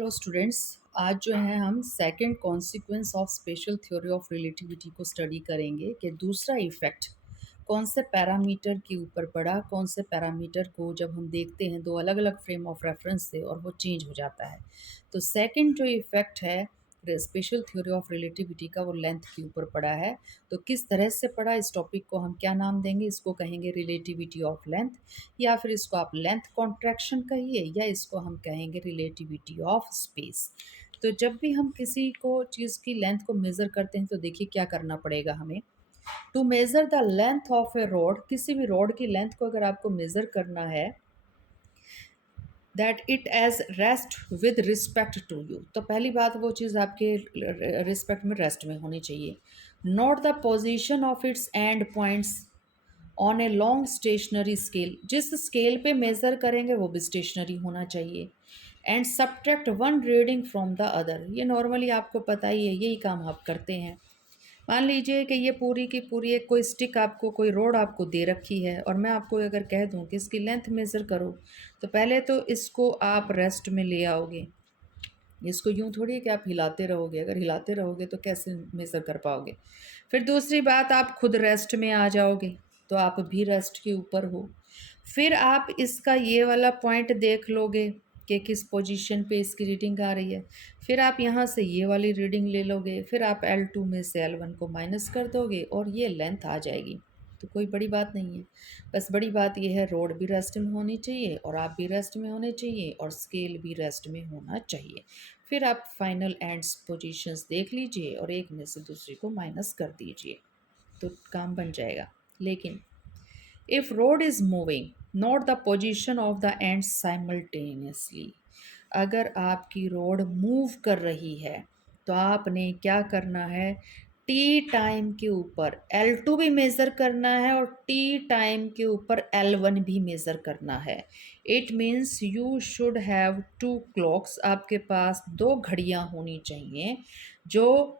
Hello students. आज जो है हम second consequence of special theory of relativity को स्टडी करेंगे कि दूसरा इफेक्ट कौन से पैरामीटर के ऊपर पड़ा, कौन से पैरामीटर को जब हम देखते हैं दो अलग अलग फ्रेम ऑफ रेफरेंस से और वो चेंज हो जाता है। तो सेकंड जो इफेक्ट है स्पेशल थ्योरी ऑफ रिलेटिविटी का वो लेंथ के ऊपर पड़ा है। तो किस तरह से पड़ा, इस टॉपिक को हम क्या नाम देंगे? इसको कहेंगे रिलेटिविटी ऑफ लेंथ, या फिर इसको आप लेंथ कॉन्ट्रैक्शन कहिए, या इसको हम कहेंगे रिलेटिविटी ऑफ स्पेस। तो जब भी हम किसी को चीज़ की लेंथ को मेज़र करते हैं तो देखिए क्या करना पड़ेगा हमें। To measure the length of a road, किसी भी रोड की लेंथ को अगर आपको मेज़र करना है, that it as rest with respect to you, तो पहली बात वो चीज़ आपके रिस्पेक्ट में रेस्ट में होनी चाहिए। Note the position of its end points on a long stationary scale, जिस स्केल पे मेज़र करेंगे वो भी स्टेशनरी होना चाहिए। And subtract one reading from the other, ये नॉर्मली आपको पता ही है, यही काम आप करते हैं। मान लीजिए कि ये पूरी की पूरी एक कोई स्टिक आपको, कोई रोड आपको दे रखी है और मैं आपको अगर कह दूं कि इसकी लेंथ मेज़र करो, तो पहले तो इसको आप रेस्ट में ले आओगे। इसको यूं थोड़ी है कि आप हिलाते रहोगे, अगर हिलाते रहोगे तो कैसे मेज़र कर पाओगे। फिर दूसरी बात, आप खुद रेस्ट में आ जाओगे तो आप भी रेस्ट के ऊपर हो। फिर आप इसका ये वाला पॉइंट देख लोगे कि किस पोजीशन पे इसकी रीडिंग आ रही है। फिर आप यहाँ से ये वाली रीडिंग ले लोगे, फिर आप L2 में से L1 को माइनस कर दोगे और ये लेंथ आ जाएगी। तो कोई बड़ी बात नहीं है, बस बड़ी बात यह है रोड भी रेस्ट में होनी चाहिए और आप भी रेस्ट में होने चाहिए और स्केल भी रेस्ट में होना चाहिए। फिर आप फाइनल एंड्स पोजीशंस देख लीजिए और एक में से दूसरी को माइनस कर दीजिए तो काम बन जाएगा। लेकिन if road is moving, note the position of the ends simultaneously, अगर आपकी रोड मूव कर रही है तो आपने क्या करना है, टी टाइम के ऊपर L2 भी मेज़र करना है और टी टाइम के ऊपर L1 भी मेज़र करना है। It means you should have two clocks, आपके पास दो घड़ियाँ होनी चाहिए जो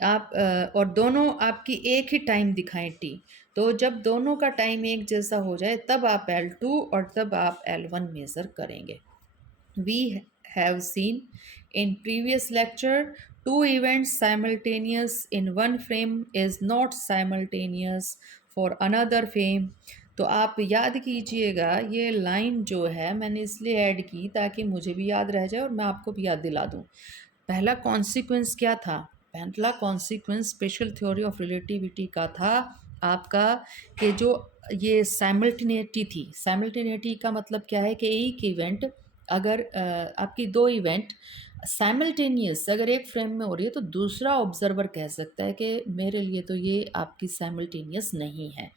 आप और दोनों आपकी एक ही टाइम दिखाएं टी। तो जब दोनों का टाइम एक जैसा हो जाए तब आप L2 और तब आप L1 मेज़र करेंगे। We have seen in previous lecture, two events simultaneous in one frame is not simultaneous for another frame। तो आप याद कीजिएगा, ये लाइन जो है मैंने इसलिए ऐड की ताकि मुझे भी याद रह जाए और मैं आपको भी याद दिला दूँ। पहला कॉन्सिक्वेंस क्या था? पहला consequence special theory of relativity का था आपका कि जो ये साइमल्टेनिटी थी। साइमल्टेनिटी का मतलब क्या है कि एक इवेंट अगर आपकी दो इवेंट साइमल्टेनियस अगर एक फ्रेम में हो रही है तो दूसरा ऑब्जर्वर कह सकता है कि मेरे लिए तो ये आपकी साइमल्टेनियस नहीं है।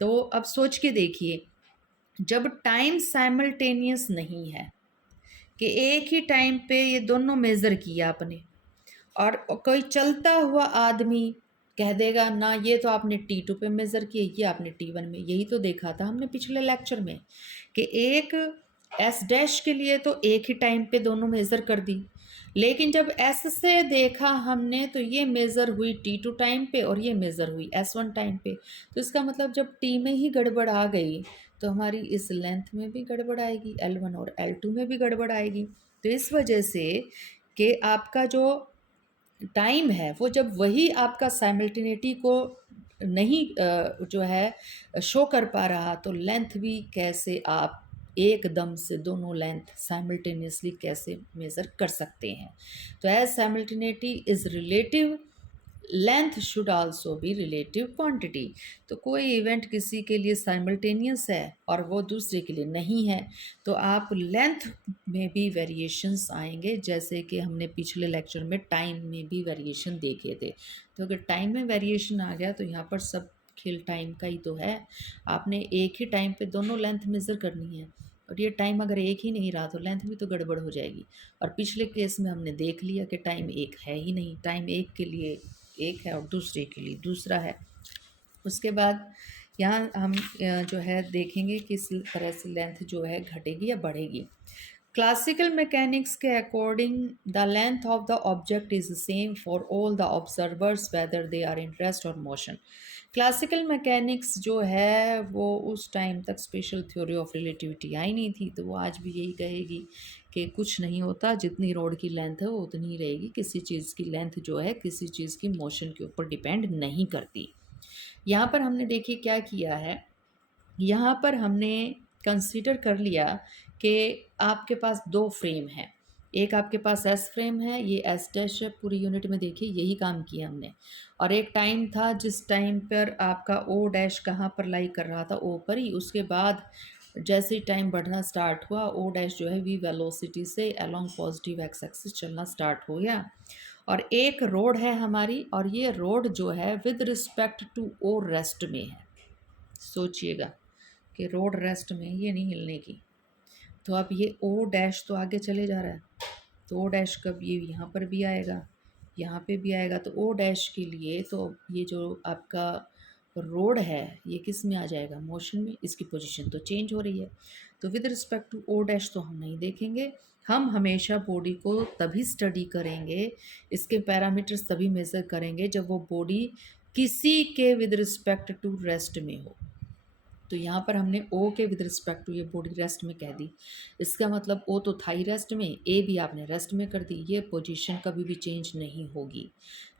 तो अब सोच के देखिए, जब टाइम साइमल्टेनियस नहीं है कि एक ही टाइम पे ये दोनों मेज़र किया आपने, और कोई चलता हुआ आदमी कह देगा ना ये तो आपने T2 पे मेज़र किए, ये आपने T1 में। यही तो देखा था हमने पिछले लेक्चर में कि एक एस डैश के लिए तो एक ही टाइम पे दोनों मेज़र कर दी, लेकिन जब एस से देखा हमने तो ये मेज़र हुई T2 टाइम पे और ये मेज़र हुई S1 टाइम पे। तो इसका मतलब जब टी में ही गड़बड़ आ गई तो हमारी इस लेंथ में भी गड़बड़ आएगी, L1 और L2 में भी गड़बड़ आएगी। तो इस वजह से कि आपका जो टाइम है वो जब वही आपका साइमल्टेनिटी को नहीं जो है शो कर पा रहा, तो लेंथ भी कैसे आप एकदम से दोनों लेंथ साइमल्टेनियसली कैसे मेज़र कर सकते हैं। तो as simultaneity is relative, length should also be relative quantity. तो कोई इवेंट किसी के लिए साइमल्टेनियस है और वो दूसरे के लिए नहीं है तो आप लेंथ में भी वेरिएशंस आएंगे, जैसे कि हमने पिछले लेक्चर में टाइम में भी वेरिएशन देखे थे। तो अगर टाइम में वेरिएशन आ गया तो यहाँ पर सब खेल टाइम का ही तो है। आपने एक ही टाइम पे दोनों लेंथ मेज़र करनी है और ये टाइम अगर एक ही नहीं रहा तो लेंथ भी तो गड़बड़ हो जाएगी। और पिछले केस में हमने देख लिया कि टाइम एक है ही नहीं, टाइम एक के लिए एक है और दूसरे के लिए दूसरा है। उसके बाद यहाँ हम जो है देखेंगे किस तरह से लेंथ जो है घटेगी या बढ़ेगी। क्लासिकल मैकेनिक्स के according the length of the object is same for all the observers whether they are in rest और मोशन। क्लासिकल मैकेनिक्स जो है वो उस टाइम तक स्पेशल थ्योरी ऑफ रिलेटिविटी आई नहीं थी, तो वो आज भी यही कहेगी कि कुछ नहीं होता, जितनी रोड की लेंथ है वो उतनी ही रहेगी, किसी चीज़ की लेंथ जो है किसी चीज़ की मोशन के ऊपर डिपेंड नहीं करती। यहाँ पर हमने देखिए क्या किया है, यहाँ पर हमने कंसीडर कर लिया कि आपके पास दो फ्रेम हैं, एक आपके पास एस फ्रेम है, ये एस डैश है, पूरी यूनिट में देखिए यही काम किया हमने। और एक टाइम था जिस टाइम पर आपका ओ डैश कहाँ पर लाई कर रहा था, ओ पर ही। उसके बाद जैसे ही टाइम बढ़ना स्टार्ट हुआ, ओ डैश जो है वी वेलोसिटी से अलोंग पॉजिटिव एक्स एक्सिस चलना स्टार्ट हो गया। और एक रोड है हमारी, और ये रोड जो है with respect to O rest में है। सोचिएगा कि रोड रेस्ट में, ये नहीं हिलने की। तो अब ये ओ डैश तो आगे चले जा रहा है, तो ओ डैश कब ये यहाँ पर भी आएगा, यहाँ पे भी आएगा, तो ओ डैश के लिए तो ये जो आपका रोड है ये किस में आ जाएगा, मोशन में। इसकी पोजीशन तो चेंज हो रही है, तो with respect to O dash तो हम नहीं देखेंगे। हम हमेशा बॉडी को तभी स्टडी करेंगे, इसके पैरामीटर्स तभी मेज़र करेंगे जब वो बॉडी किसी के विद रिस्पेक्ट टू रेस्ट में हो। तो यहाँ पर हमने ओ के विद रिस्पेक्ट टू ये बॉडी रेस्ट में कह दी, इसका मतलब ओ तो था ही रेस्ट में, ए भी आपने रेस्ट में कर दी, ये पोजीशन कभी भी चेंज नहीं होगी।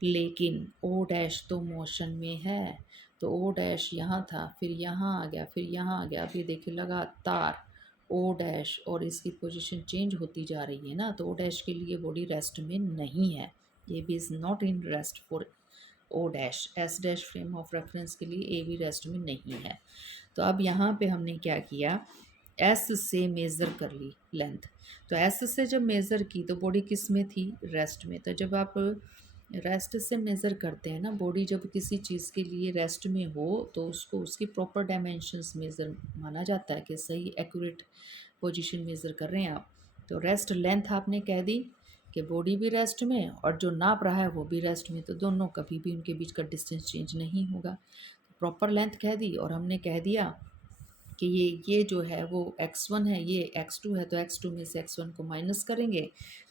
लेकिन ओ डैश तो मोशन में है, तो ओ डैश यहाँ था, फिर यहाँ आ गया, फिर यहाँ आ गया। अब ये देखिए लगातार ओ डैश और इसकी पोजीशन चेंज होती जा रही है ना, तो ओ डैश के लिए बॉडी रेस्ट में नहीं है, ये भी is not in rest for O dash. S dash frame of reference के लिए ए भी रेस्ट में नहीं है। तो अब यहाँ पे हमने क्या किया, एस से मेज़र कर ली लेंथ। तो एस से जब मेज़र की तो बॉडी किस में थी, रेस्ट में। तो जब आप रेस्ट से मेज़र करते हैं ना, बॉडी जब किसी चीज़ के लिए रेस्ट में हो तो उसको उसकी प्रॉपर डायमेंशंस मेज़र माना जाता है कि सही एक्यूरेट पोजीशन मेज़र कर रहे हैं आप। तो रेस्ट लेंथ आपने कह दी कि बॉडी भी रेस्ट में और जो नाप रहा है वो भी रेस्ट में, तो दोनों कभी भी उनके बीच का डिस्टेंस चेंज नहीं होगा। प्रॉपर लेंथ कह दी, और हमने कह दिया कि ये जो है वो x1 है, ये x2 है, तो x2 में से x1 को माइनस करेंगे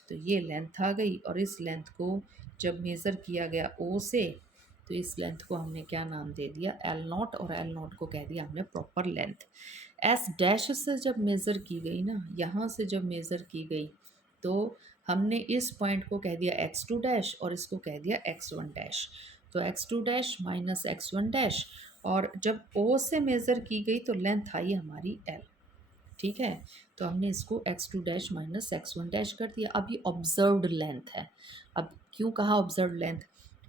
तो ये लेंथ आ गई। और इस लेंथ को जब मेज़र किया गया O से, तो इस लेंथ को हमने क्या नाम दे दिया, L0, और L0 को कह दिया हमने प्रॉपर लेंथ। S डैश से जब मेज़र की गई ना, यहाँ से जब मेज़र की गई तो हमने इस पॉइंट को कह दिया x2 डैश और इसको कह दिया x1 डैश। तो x2 dash minus x1 dash, और जब O से मेज़र की गई तो लेंथ आई हमारी L, ठीक है। तो हमने इसको x2 dash minus x1 dash कर दिया। अब ये ऑब्जर्व्ड लेंथ है। अब क्यों कहा ऑब्जर्व्ड लेंथ,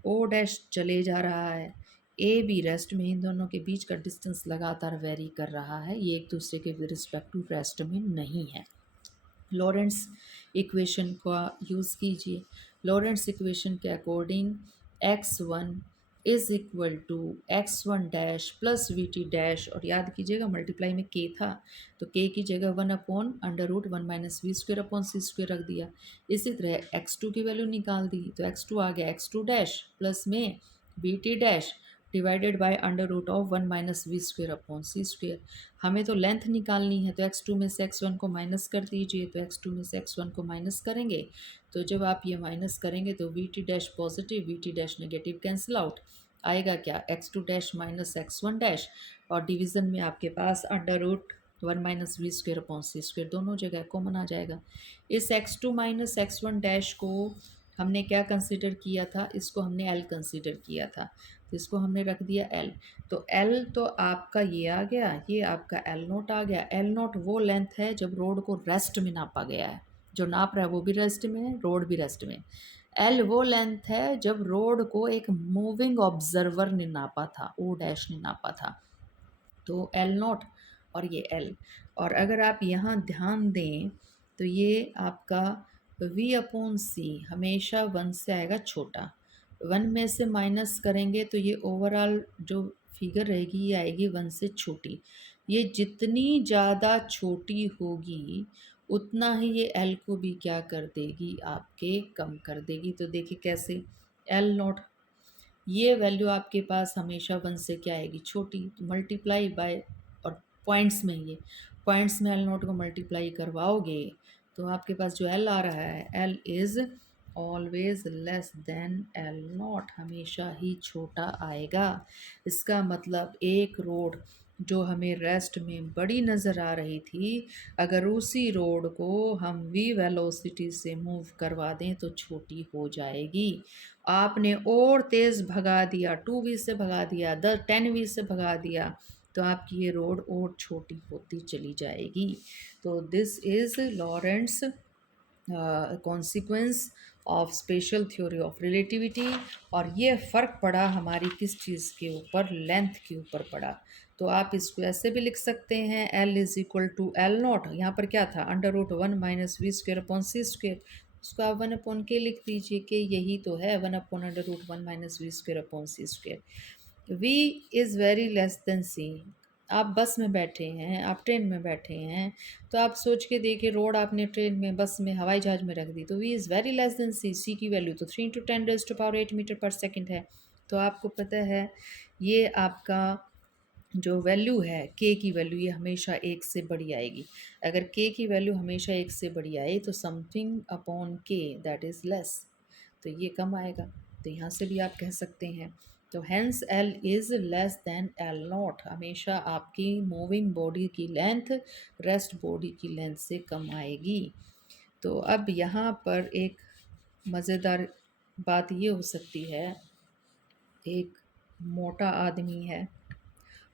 O डैश चले जा रहा है, ए बी रेस्ट में, इन दोनों के बीच का डिस्टेंस लगातार वेरी कर रहा है, ये एक दूसरे के रिस्पेक्ट टू रेस्ट में नहीं है। लॉरेंट्स इक्वेशन का यूज़ कीजिए। लॉरेंट्स इक्वेशन के according x1 is equal to x1 dash plus v t dash, और याद कीजिएगा मल्टीप्लाई में k था, तो k की जगह 1/√1 - v² अपॉन c² रख दिया। इसी तरह x2 की वैल्यू निकाल दी, तो x2 आ गया x2 डैश प्लस में we t dash divided by √1 - v² upon c²। हमें तो लेंथ निकालनी है, तो x2 में से x1 को माइनस कर दीजिए, तो x2 में से x1 को माइनस करेंगे तो जब आप ये माइनस करेंगे तो we t dash positive, we t dash negative, cancel out आएगा क्या, x2 dash minus x1 dash, और डिवीज़न में आपके पास √1 - v²/c², दोनों जगह कॉमन आ जाएगा। इस x2 माइनस x1 डैश को हमने क्या कंसीडर किया था, इसको हमने L कंसीडर किया था, तो इसको हमने रख दिया L। तो L तो आपका ये आ गया, ये आपका L0 आ गया। L0 वो लेंथ है जब रोड को रेस्ट में नापा गया है, जो नाप रहा है वो भी रेस्ट में है, रोड भी रेस्ट में। L वो लेंथ है जब रोड को एक मूविंग ऑब्जर्वर ने नापा था, O डैश ने नापा था, तो L0 और ये L। और अगर आप यहाँ ध्यान दें तो ये आपका V/C हमेशा 1 से आएगा छोटा, 1 में से माइनस करेंगे तो ये ओवरऑल जो फिगर रहेगी ये आएगी 1 से छोटी। ये जितनी ज़्यादा छोटी होगी उतना ही ये L को भी क्या कर देगी, आपके कम कर देगी। तो देखिए कैसे, L0 ये वैल्यू आपके पास हमेशा 1 से क्या आएगी, छोटी, तो मल्टीप्लाई बाय, और पॉइंट्स में, ये पॉइंट्स में L0 को मल्टीप्लाई करवाओगे तो आपके पास जो L आ रहा है, L is always less than L naught, हमेशा ही छोटा आएगा। इसका मतलब एक रोड जो हमें रेस्ट में बड़ी नज़र आ रही थी, अगर उसी रोड को हम वी वेलोसिटी से मूव करवा दें तो छोटी हो जाएगी। आपने और तेज़ भगा दिया, 2v से भगा दिया, 10v से भगा दिया, तो आपकी ये रोड और छोटी होती चली जाएगी। तो this is Lorentz consequence of special theory of relativity. और ये फ़र्क पड़ा हमारी किस चीज़ के ऊपर, लेंथ के ऊपर पड़ा। तो आप इसको ऐसे भी लिख सकते हैं, L is equal to L naught, यहाँ पर क्या था, √1 minus v square upon c square, उसको आप 1/k लिख दीजिए कि यही तो है 1/√1 minus v square upon c square. v is very less than c। आप बस में बैठे हैं, आप ट्रेन में बैठे हैं, तो आप सोच के देखिए, रोड आपने ट्रेन में, बस में, हवाई जहाज में रख दी, तो v is very less than c। c की वैल्यू तो 3 × 10⁻8 मीटर पर सेकंड है। तो आपको पता है ये आपका जो वैल्यू है k की वैल्यू, ये हमेशा 1 से बड़ी आएगी। अगर k की वैल्यू हमेशा 1 से बड़ी आए तो something upon k that is less, तो ये कम आएगा। तो यहाँ से भी आप कह सकते हैं। तो hence L is less than L naught, हमेशा आपकी मूविंग बॉडी की लेंथ रेस्ट बॉडी की लेंथ से कम आएगी। तो अब यहाँ पर एक मज़ेदार बात ये हो सकती है, एक मोटा आदमी है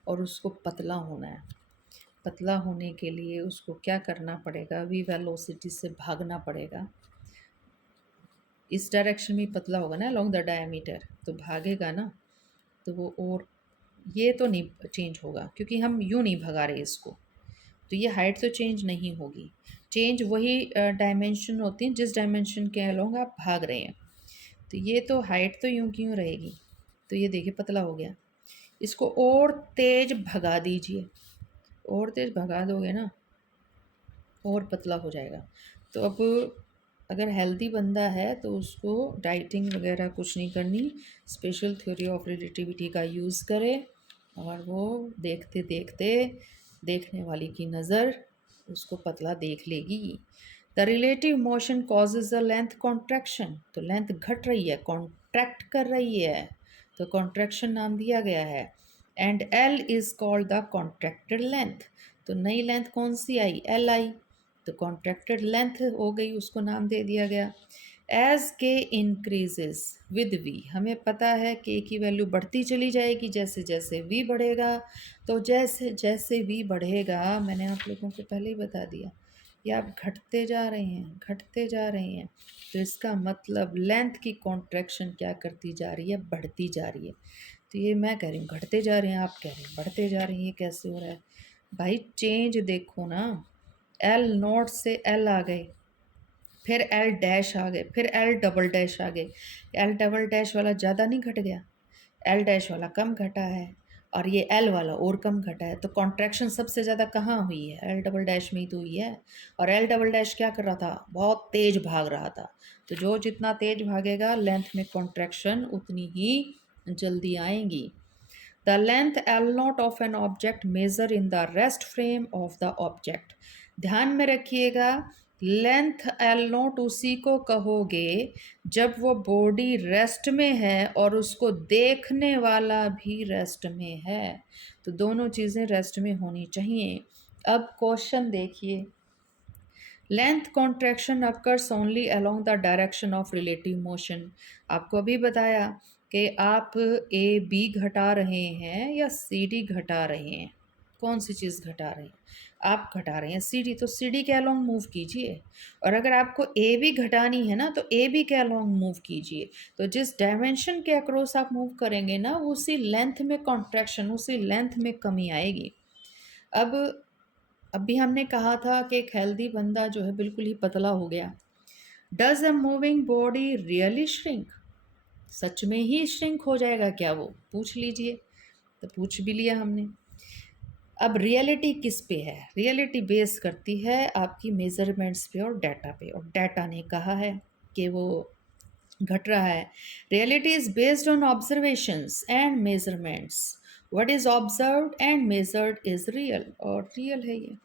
और उसको पतला होना है। पतला होने के लिए उसको क्या करना पड़ेगा, वी वेलोसिटी से भागना पड़ेगा। इस डायरेक्शन में पतला होगा ना, अलॉन्ग द डायमीटर, तो भागेगा ना, तो वो, और ये तो नहीं चेंज होगा क्योंकि हम यूँ नहीं भगा रहे इसको, तो ये हाइट तो चेंज नहीं होगी। चेंज वही डायमेंशन होती हैं जिस डायमेंशन के अलॉन्ग आप भाग रहे हैं। तो ये तो हाइट तो यूँ की यूँ रहेगी। तो ये देखिए पतला हो गया, इसको और तेज भगा दीजिए, और तेज भगा दोगे ना और पतला हो जाएगा। तो अब अगर हेल्दी बंदा है तो उसको डाइटिंग वगैरह कुछ नहीं करनी, स्पेशल थ्योरी ऑफ रिलेटिविटी का यूज़ करे, और वो देखते देखते देखने वाली की नज़र उसको पतला देख लेगी। The relative motion causes a length contraction, तो लेंथ घट रही है, कॉन्ट्रैक्ट कर रही है, तो कॉन्ट्रैक्शन नाम दिया गया है। And L is called the contracted length, तो नई लेंथ कौन सी आई, एल आई, तो कॉन्ट्रैक्टेड लेंथ हो गई, उसको नाम दे दिया गया। एज के इंक्रीजेस विद वी, हमें पता है के की वैल्यू बढ़ती चली जाएगी जैसे जैसे वी बढ़ेगा। तो जैसे जैसे वी बढ़ेगा, मैंने आप लोगों को पहले ही बता दिया, ये आप घटते जा रहे हैं, घटते जा रहे हैं, तो इसका मतलब लेंथ की कॉन्ट्रैक्शन क्या करती जा रही है, बढ़ती जा रही है। तो ये मैं कह रही हूँ घटते जा रहे हैं, आप कह रहे हैं बढ़ते जा रहे हैं, ये कैसे हो रहा है भाई, चेंज देखो ना। एल नॉट से एल आ गए, फिर एल डैश आ गए, फिर एल डबल डैश आ गए। एल डबल डैश वाला ज़्यादा नहीं घट गया, एल डैश वाला कम घटा है, और ये एल वाला और कम घटा है। तो कॉन्ट्रैक्शन सबसे ज़्यादा कहाँ हुई है, एल डबल डैश में ही तो हुई है। और एल डबल डैश क्या कर रहा था, बहुत तेज़ भाग रहा था। तो जो जितना तेज़ भागेगा लेंथ में कॉन्ट्रैक्शन उतनी ही जल्दी आएंगी। The length L naught of an object measure in the rest frame of the object, ध्यान में रखिएगा, लेंथ एल नॉट उसी को कहोगे जब वो बॉडी रेस्ट में है और उसको देखने वाला भी रेस्ट में है। तो दोनों चीज़ें रेस्ट में होनी चाहिए। अब क्वेश्चन देखिए, length contraction occurs only along the direction of relative motion. आपको अभी बताया कि आप ए बी घटा रहे हैं या सी डी घटा रहे हैं, कौन सी चीज़ घटा रहे हैं, आप घटा रहे हैं सी डी, तो सी डी के अलोंग मूव कीजिए। और अगर आपको ए बी घटानी है ना, तो ए बी के अलोंग मूव कीजिए। तो जिस डायमेंशन के अक्रॉस आप मूव करेंगे ना, उसी लेंथ में कॉन्ट्रैक्शन, उसी लेंथ में कमी आएगी। अब अभी हमने कहा था कि एक हेल्दी बंदा जो है बिल्कुल ही पतला हो गया। Does a moving body really shrink, सच में ही श्रिंक हो जाएगा क्या वो, पूछ लीजिए। तो पूछ भी लिया हमने। अब रियलिटी किस पे है, रियलिटी बेस करती है आपकी मेजरमेंट्स पे और डाटा पे, और डाटा ने कहा है कि वो घट रहा है। Reality is based on observations and measurements, what is observed and measured is real, और रियल है ये।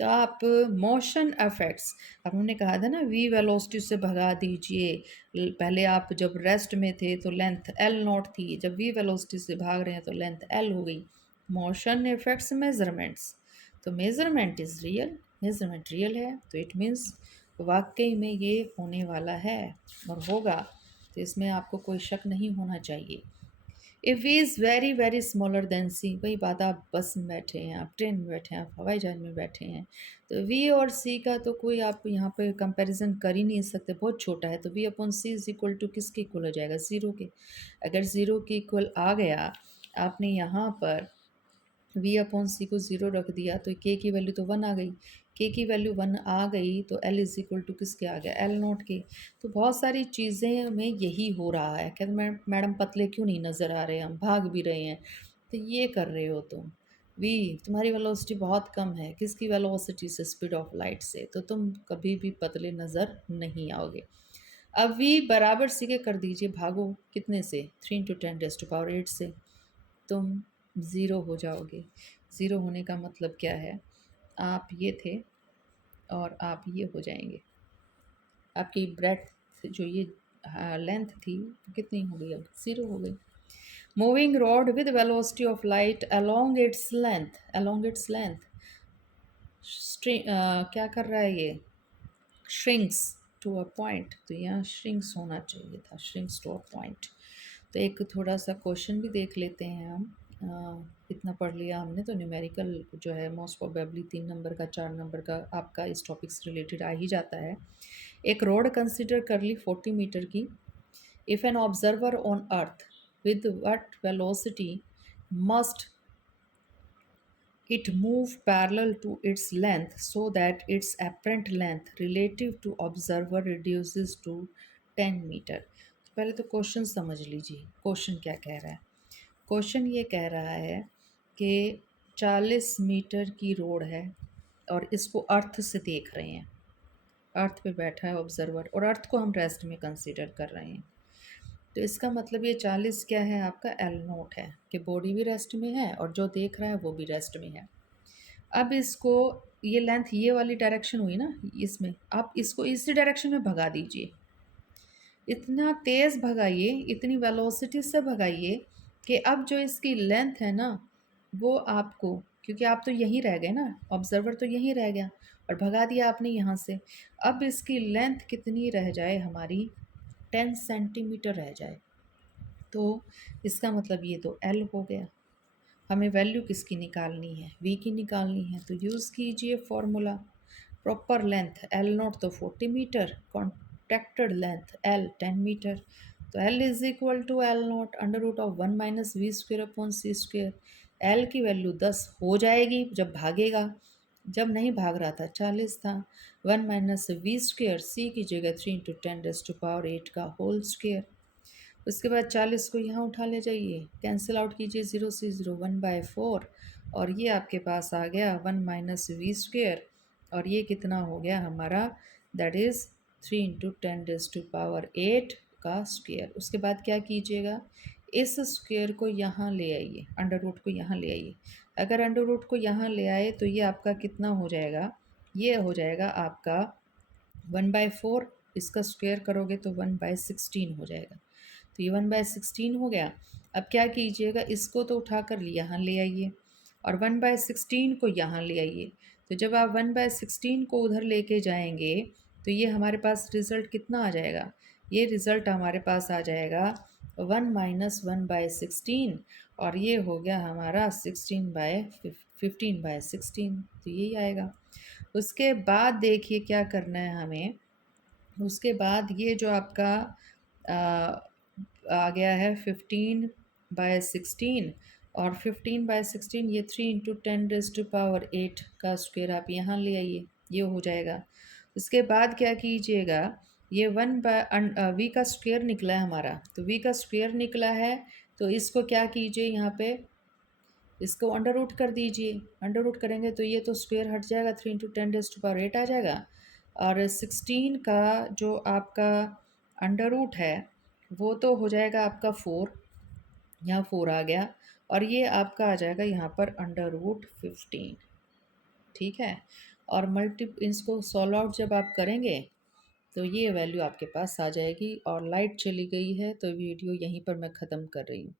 तो आप मोशन इफेक्ट्स, अब हमने कहा था ना वी वेलोसिटी से भगा दीजिए। पहले आप जब रेस्ट में थे तो लेंथ एल नॉट थी, जब वी वेलोसिटी से भाग रहे हैं तो लेंथ एल हो गई। मोशन इफेक्ट्स मेजरमेंट्स, तो measurement is real, measurement real है तो इट मीन्स वाकई में ये होने वाला है और होगा, तो इसमें आपको कोई शक नहीं होना चाहिए। If v is very very smaller than c, वही बात, आप बस में बैठे हैं, आप ट्रेन में बैठे हैं, आप हवाई जहाज में बैठे हैं, तो वी और सी का तो कोई आप यहाँ पे कंपैरिजन कर ही नहीं सकते, बहुत छोटा है। तो v upon c is equal to किसके इक्वल हो जाएगा, ज़ीरो के। अगर ज़ीरो के इक्वल आ गया, आपने यहाँ पर वी अपॉन सी को ज़ीरो रख दिया तो के की वैल्यू तो वन आ गई, के की वैल्यू वन आ गई तो एल इज़ इक्वल टू किसके आ गया, एल नॉट के। तो बहुत सारी चीज़ें में यही हो रहा है। कहते मैडम पतले क्यों नहीं नज़र आ रहे, हम भाग भी रहे हैं, तो ये कर रहे हो तुम। वी, तुम्हारी वेलोसिटी बहुत कम है, किसकी वेलोसिटी से, स्पीड ऑफ लाइट से, तो तुम कभी भी पतले नज़र नहीं आओगे। अब वी बराबर सी के कर दीजिए, भागो कितने से, 3 × 10⁸ से, तुम ज़ीरो हो जाओगे। ज़ीरो होने का मतलब क्या है, आप ये थे और आप ये हो जाएंगे। आपकी ब्रेथ जो ये लेंथ थी कितनी हो गई, अब ज़ीरो हो गई। Moving rod with velocity of light along its length, along its length क्या कर रहा है ये, श्रिंक्स टू अ पॉइंट, तो यहाँ श्रिंक्स होना चाहिए था, श्रिंक्स टू अ पॉइंट। तो एक थोड़ा सा क्वेश्चन भी देख लेते हैं हम। इतना पढ़ लिया हमने तो न्यूमेरिकल जो है मोस्ट प्रोबेबली 3 नंबर का 4 नंबर का आपका इस टॉपिक से रिलेटेड आ ही जाता है। एक रोड कंसिडर कर ली 40 मीटर की। If an observer on earth with what velocity must it move parallel to its length so that its apparent length relative to observer reduces to 10 metre. तो पहले तो question समझ लीजिए, क्वेश्चन क्या कह रहा है। क्वेश्चन ये कह रहा है कि 40 मीटर की रोड है और इसको अर्थ से देख रहे हैं, अर्थ पे बैठा है ऑब्जर्वर और अर्थ को हम रेस्ट में कंसीडर कर रहे हैं। तो इसका मतलब ये 40 क्या है, आपका एल नोट है कि बॉडी भी रेस्ट में है और जो देख रहा है वो भी रेस्ट में है। अब इसको, ये लेंथ ये वाली डायरेक्शन हुई ना, इसमें आप इसको इसी डायरेक्शन में भगा दीजिए, इतना तेज़ भगाइए, इतनी वेलोसिटी से भगाइए कि अब जो इसकी लेंथ है ना वो आपको, क्योंकि आप तो यहीं रह गए ना, ऑब्जर्वर तो यहीं रह गया और भगा दिया आपने यहाँ से, अब इसकी लेंथ कितनी रह जाए हमारी, 10 सेंटीमीटर रह जाए। तो इसका मतलब ये तो एल हो गया। हमें वैल्यू किसकी निकालनी है, वी की निकालनी है, तो यूज़ कीजिए formula. Proper length L naught तो 40 metre, contracted length L 10 metre, तो L is equal to L naught under root of 1 minus v square upon c square. L की वैल्यू 10 हो जाएगी जब भागेगा, जब नहीं भाग रहा था 40 था। 1 माइनस वी स्क्वेयर, सी की जगह 3 × 10⁸ का होल स्क्वेयर। उसके बाद 40 को यहाँ उठा ले जाइए, कैंसिल आउट कीजिए, 0 से 0 1/4, और ये आपके पास आ गया 1 माइनस वी स्क्वेयर, और ये कितना हो गया हमारा, दैट इज़ 3 × 10⁸ का स्क्वेयर। उसके बाद क्या कीजिएगा, इस स्क्वेयर को यहाँ ले आइए, अंडर रूट को यहाँ ले आइए। अगर अंडर रूट को यहाँ ले आए तो ये आपका कितना हो जाएगा, ये हो जाएगा आपका 1/4, इसका स्क्वेयर करोगे तो 1/16 हो जाएगा। तो ये 1/16 हो गया। अब क्या कीजिएगा, इसको तो उठा कर यहाँ ले आइए और 1/16 को यहाँ ले आइए। तो जब आप 1/16 को उधर लेके जाएंगे तो ये हमारे पास रिज़ल्ट कितना आ जाएगा, ये रिज़ल्ट हमारे पास आ जाएगा 1 माइनस 1/16, और ये हो गया हमारा 15/16, तो यही आएगा। उसके बाद देखिए क्या करना है हमें, उसके बाद ये जो आपका आ गया है 15/16, और 15/16 ये 3 × 10⁸ का स्क्वेयर आप यहाँ ले आइए, ये हो जाएगा। उसके बाद क्या कीजिएगा, ये वी का स्क्वेयर निकला है हमारा, तो वी का स्क्वेयर निकला है, तो इसको क्या कीजिए, यहाँ पे इसको अंडर रूट कर दीजिए। अंडर रूट करेंगे तो ये तो स्क्वेयर हट जाएगा, 3 × 10⁸ आ जाएगा, और 16 का जो आपका अंडर रूट है वो तो हो जाएगा आपका 4, यहाँ 4 आ गया, और ये आपका आ जाएगा यहाँ पर अंडर रूट 15, ठीक है। और मल्टी इसको सॉल्व आउट जब आप करेंगे तो ये वैल्यू आपके पास आ जाएगी। और लाइट चली गई है तो वीडियो यहीं पर मैं ख़त्म कर रही हूँ।